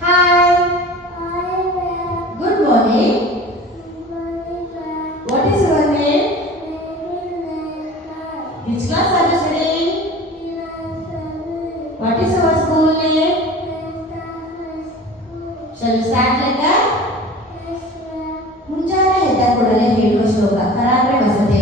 Hi. Good morning. What is your name? Which class are you studying? What is your school name? Shall we start later? ಮುಂಜಾನೆ ಎದ್ದ ಕೂಡಲೇ ಹೇಳುವ ಶ್ಲೋಕ ಕರಾಗ್ರೆ ವಸತೆ.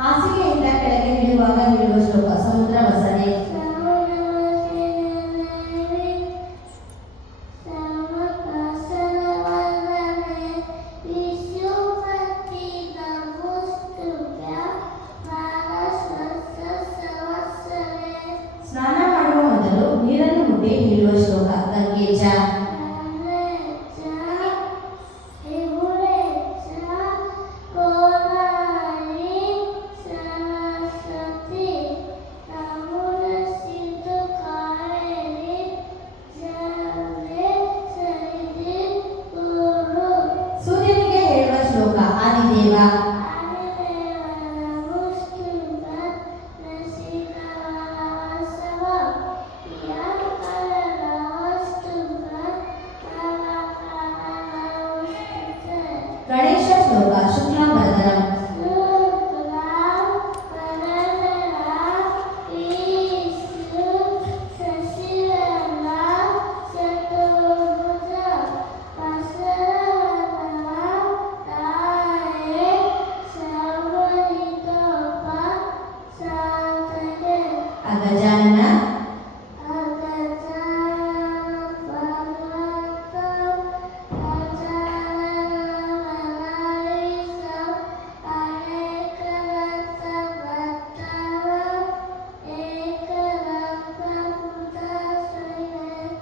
ಹಾಸಿಗೆಯಿಂದ ಕೆಳಗೆ ಇಳಿಯುವಾಗ ಹೇಳುವ ಶ್ಲೋಕ ಸಮುದ್ರ ವಸನೆ. ಸ್ನಾನ ಮಾಡುವ ಮೊದಲು ನೀರನ್ನು ಮುಟ್ಟಿ ಹೇಳುವ ಶ್ಲೋಕ ಗಂಗೆಜ. ಸೂರ್ಯನಿಗೆ ಹೇಳುವ ಶ್ಲೋಕ ಆದಿದೇವ. ಗಣೇಶ ಶ್ಲೋಕ ಶುಕ್ಲಾಂಬರಧರಂ. ಅಗಜಾನನ.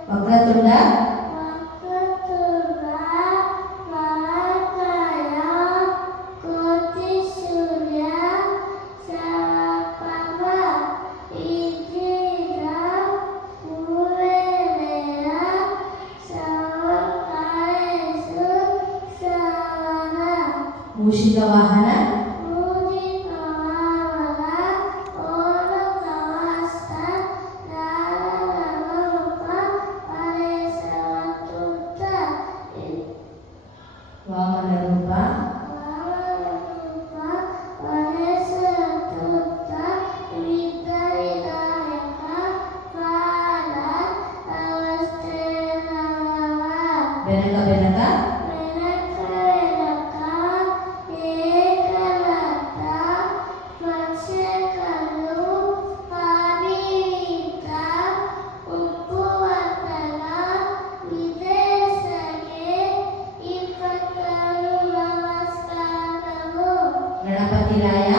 ವಕ್ರತುಂಡ. ಮೂಷಿಕ ವಾಹನ. ವಾಮನ ರೂಪ. ಬೆನಕ ಬೆನಕ. ಗಣಪತಿ ರಾಯ.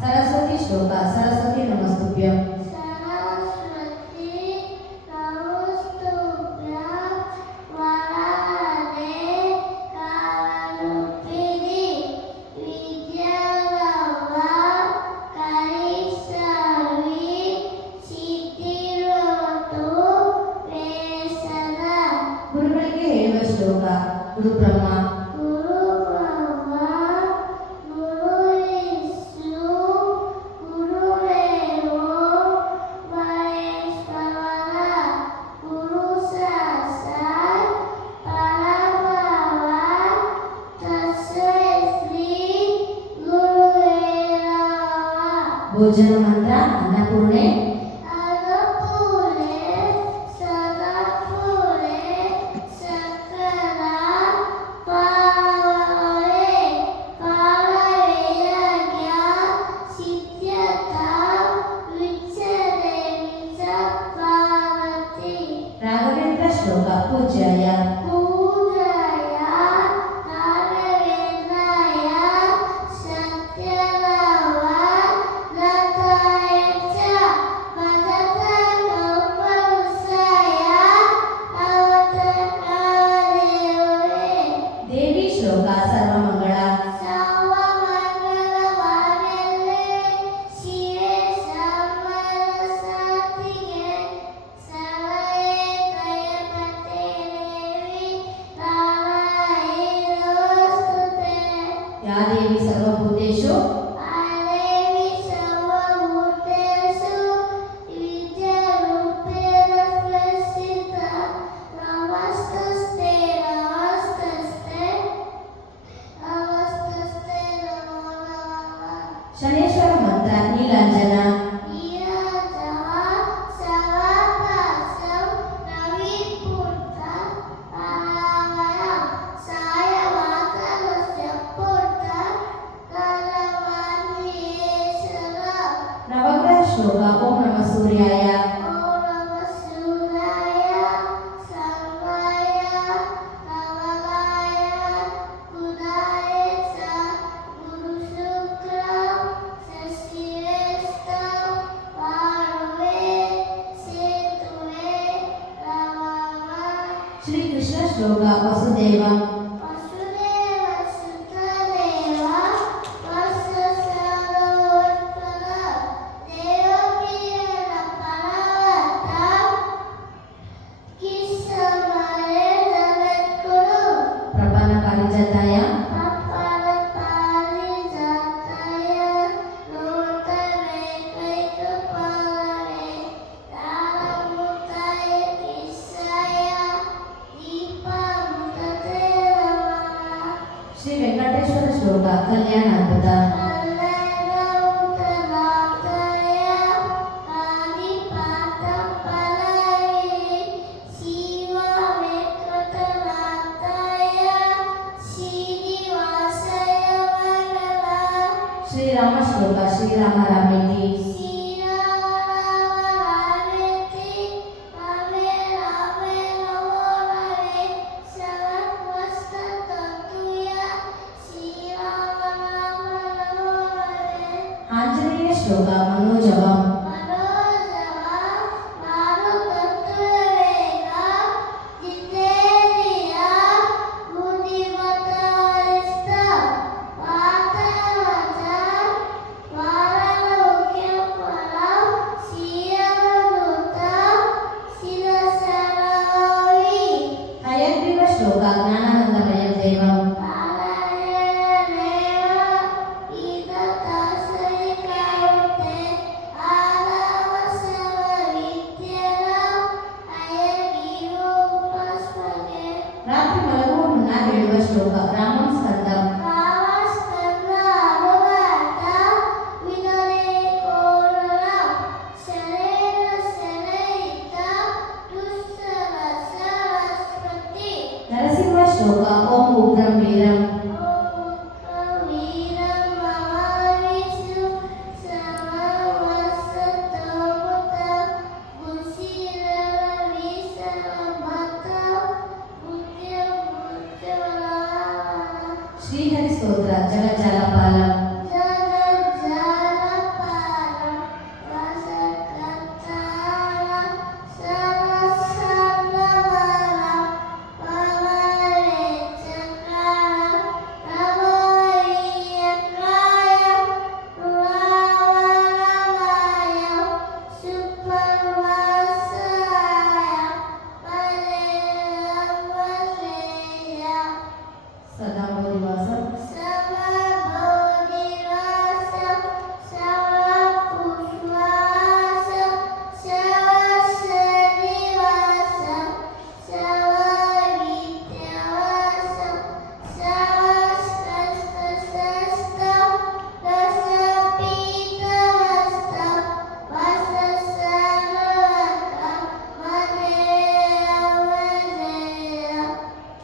ಸರಸ್ವತಿ ಶ್ಲೋಕ ಸರಸ್ವತಿ ನಮಸ್ತುಭ್ಯಂ. ಗುರುಗಳಿಗೆ ಹೇಳುವ ಶ್ಲೋಕ ಗುರು ಬ್ರಹ್ಮ. ಭೋಜನ ಮಂತ್ರ ಅನ್ನಪೂರ್ಣೆ. ರಾಘವೇಂದ್ರ ಶ್ಲೋಕ ಪೂಜ್ಯಾಯ. ಶ್ಲೋಕ ವಸುದೇವ ಪ್ರಪನ್ನ ಪಾರಿಜಾತಾಯ ಶ್ರೀ ವೆಂಕಟೇಶ್ವರ ಶ್ಲೋಕ ಕಲ್ಯಾಣ ಅದ್ಭುತ ಶ್ರೀರಾಮ ಶ್ಲೋಕ ಶ್ರೀರಾಮ ರಾಮೇತಿ ಆಂಜನೇಯ ಶ್ಲೋಕ ಮನೋಜವಂ ಹಯಗ್ರೀವ ಶ್ಲೋಕ ಜ್ಞಾನಾನಂದಮಯ ದೇವಂ ರಾತ್ರಿ ಮಲಗುವ ಮುನ್ನ ಹೇಳುವ ಶ್ಲೋಕ ರಾಮಂ ಸ್ಕಂದಂ ನರಸಿಂಹ ಶ್ಲೋಕ ಓಂ ಉಗ್ರಂ ವೀರಂ ಶ್ರೀಹರಿ ಸ್ತೋತ್ರ ಜಗಜ್ಜಾಲಪಾಲಂ ಸದಾ ಬೋಧಿವಾಸ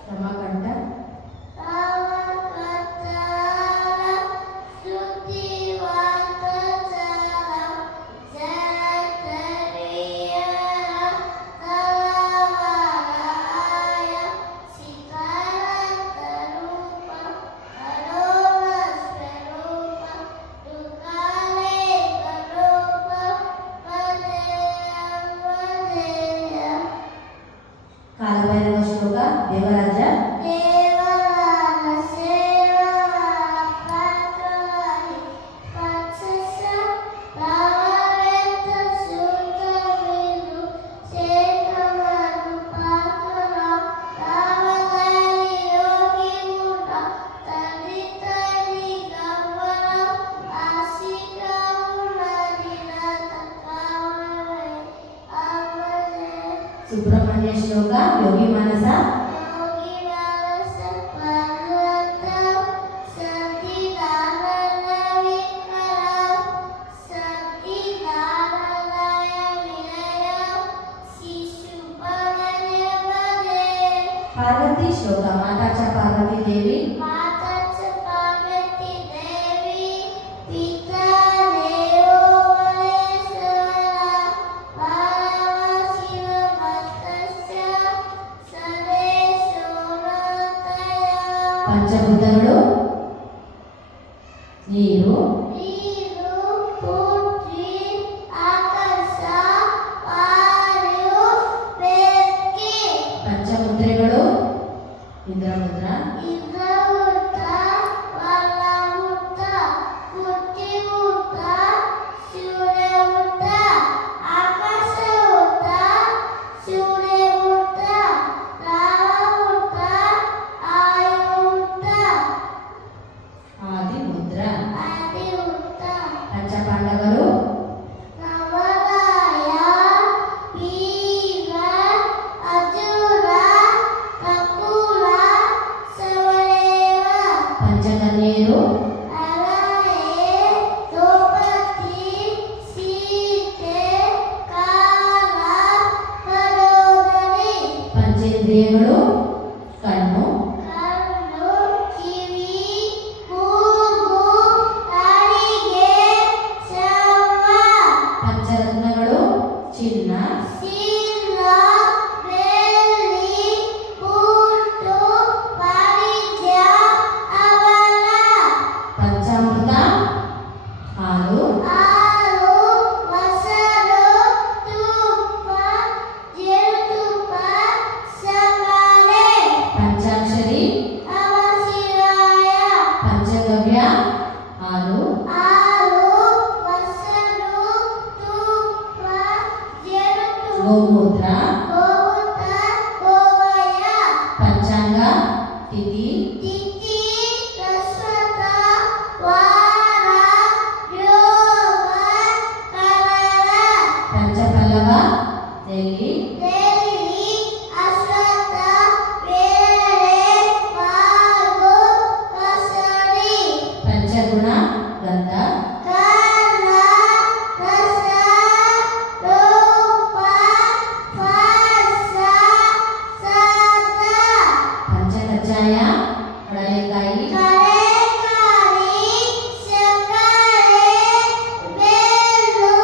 ರಮಾಕಂಠ ಕಾಲಭೈರವ ಶ್ಲೋಕ ದೇವರಾಜ ಸುಬ್ರಹ್ಮಣ್ಯ ಶ್ಲೋಕ ಯೋಗಿ ಮಾನಸ ಪಾರ್ವತಿ ಶ್ಲೋಕ ಮಾತಾಚ ಪಾರ್ವತಿ ದೇವಿ ಪಂಚಭೂತಗಳು ನೀರು ಪಂಚಮುದ್ರೆಗಳು ಇಂದ್ರಿಯಗಳು ಕಣ್ಣು, ಕಿವಿ, ಮೂಗು, ನಾಲಿಗೆ, ಚರ್ಮ. ಪಂಚರತ್ನಗಳು ಚಿನ್ನ, ಶೀಲ, ಬೆಳ್ಳಿ, ಉಂಟು, ವಾಣಿಜ್ಯ, ಅವಲ. ಪಂಚಾಮೃತ ಹಾಲು, ಹಾಲು, ಮೊಸರು, ತುಪ್ಪ, ಜೇನುತುಪ್ಪ, ಸಕ್ಕರೆ. ಪಂಚಾಕ್ಷರಿ ನಮಃಶಿವಾಯ. ಪಂಚಗವ್ಯ ಹಾಲು, ಹಾಲು, ಮೊಸರು, ತುಪ್ಪ, ಜೇನುತುಪ್ಪ, ಗೋಮೂತ್ರ, ಗೋಮೂತ್ರ, ಗೋಮಯ. ಪಂಚಾಂಗ ತಿಥಿ, ತಿಥಿ, ನಕ್ಷತ್ರ, ವಾರ, ಯೋಗ, ಕರಣ. ಪಂಚಪಲ್ಲವ ನೆಲ್ಲಿ, ದೇವಿ, ಅಶ್ವತ್ಥ, ಬೇರೆ, ಮಾಗು, ಕಸರಿ. ಪಂಚಗುಣ ಗಂಧ, ಕಾಲ, ರಸ, ರೂಪ, ಸ್ಪರ್ಶ, ಶಬ್ದ. ಪಂಚಕಜ್ಜಾಯ ಕಡಲೆಕಾಯಿ, ಕಡಲೆಕಾಯಿ, ಸಕ್ಕರೆ, ಬೆಲ್ಲು,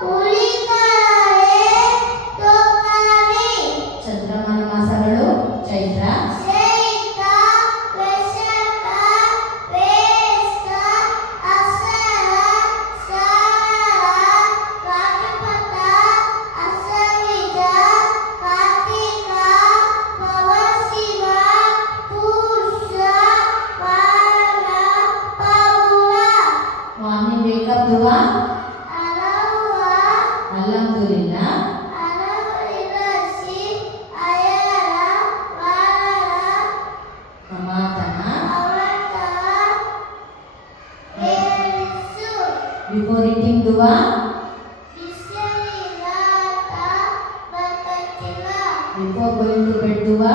ಹುಳಿಕಾಯಿ, ತೊಗರಿ. ಚಂದ್ರಮಾನ ಮಾಸಗಳು ಚೈತ್ರ, ಚೈತ್ರ, ವೈಶಾಖ, ಜ್ಯೇಷ್ಠ, ಆಷಾಢ, ಶ್ರಾವಣ, ಭಾದ್ರಪದ, ಆಶ್ವಯುಜ, ಕಾರ್ತಿಕ, ಪವರ್ಶಿವ, ಪುಷ್ಯ, ಮಾಘ, ಫಾಲ್ಗುಣ. ಮಾರ್ನಿಂಗ್ ವೇಕಪ್ ದುವಾ, ಅಲವ್ವ, ಅಲ್ಹಮ್ದುಲಿಲ್ಲಾ, ಅಲವರಿರಸಿ, ಅಯರ, ವಾರರ, ಮಮಾತನ, ಅವತ, ಬೇರಿಸು. ಬಿಫೋರ್ ಈಟಿಂಗ್ ದುವಾ, ಬಿಸಿಲಿನಾಥ ಬರ್ತೈತಿಲ್ಲ. Before going to bed Dua,